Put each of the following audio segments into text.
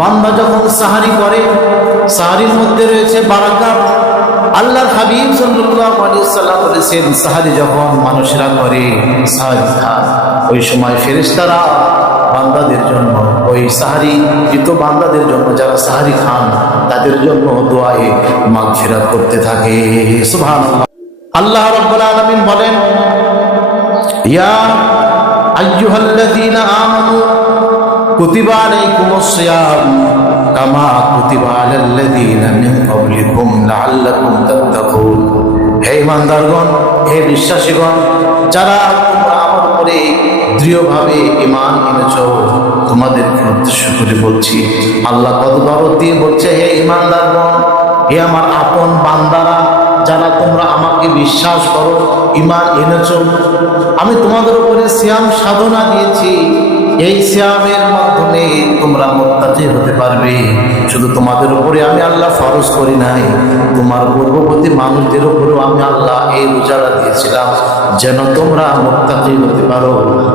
বান্দা যখন সাহারি করে, সাহারির মধ্যে রয়েছে বারাকাত। আল্লাহর হাবিব সাল্লাল্লাহু আলাইহি ওয়াসাল্লাম বলেছেন, সাহারি যখন মানুষরা করে, সাহারি খায়, ওই সময় ফেরেশতারা বান্দাদের জন্য, ওই সাহারি কৃত বান্দাদের জন্য, যারা সাহারি খান তাদের জন্য দোয়ায়ে মাগফিরাত করতে থাকে। সুবহানাল্লাহ। আল্লাহ রাব্বুল আলামিন বলেন, ইয়া আইয়ুহাল্লাযীনা আমানু কুতিবা আলাইকুমুস সিয়াম কামা কুতিবা আলাল্লাযীনা মিন ক্বাবলিকুম লাআল্লাকুম তাত্তাকুন। হে ঈমানদারগণ, হে বিশ্বাসীগণ, যারা তোমরা আমার উপরে দৃঢ়ভাবে ঈমান এনেছ, তোমাদেরকে উদ্দেশ্য করে বলছি। আল্লাহ কত দরদ দিয়ে বলছে, হে ঈমানদারগণ, হে আমার আপন বান্দারা, যারা তোমরা আমাকে বিশ্বাস করো, ঈমান এনেছ, আমি তোমাদের উপরে সিয়াম সাধনা দিয়েছি। এই সিয়ামের মাধ্যমে তোমরা মুত্তাকি হতে পারবে। শুধু তোমাদের উপরে আমি আল্লাহ ফরজ করি নাই, তোমার পূর্ববর্তী মানুষদের উপরেও আমি আল্লাহ এই রোজাটা দিয়েছিলাম, যেন তোমরা মুত্তাকি হতে পারো,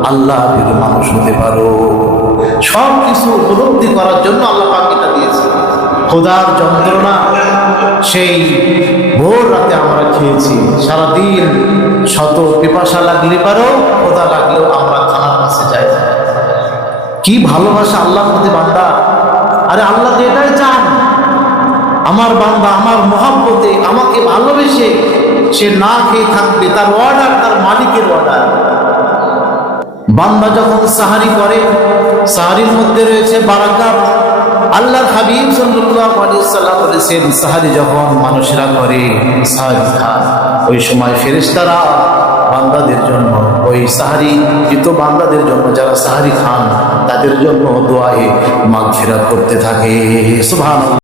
আল্লাহ ভীরু মানুষ হতে পারো। সব কিছু উপলব্ধি করার জন্য আল্লাহ পাক এটা দিয়েছে। খোদার যন্ত্রণা সেই ভোর রাতে আমরা খেয়েছি, সারাদিন শত পিপাসা লাগলে পারো, খোদা লাগলেও আমরা খানার কাছে যাই। কি ভালোবাসা আল্লাহর প্রতি বান্দা! আরে আল্লাহ তো এটাই চান, আমার বান্দা আমার মহব্বতে আমাকে ভালোবেসে সে না খেয়ে থাকবে, তার অর্ডার, তার মালিকের অর্ডার। বান্দা যখন সাহারি করে, সাহারির মধ্যে রয়েছে বারাকাত। আল্লাহর হাবিব সাল্লাল্লাহু আলাইহি ওয়াসাল্লাম বলেছেন, সাহারি যখন মানুষরা করে, সাহারি খায়, ওই সময় ফেরেশতারা বান্দাদের জন্য, ওই সাহারি কৃত বান্দাদের জন্য, যারা সাহারি খান তাদের জন্য দোয়ায়ে মাগফিরাত করতে থাকে। সুবহানাল্লাহ।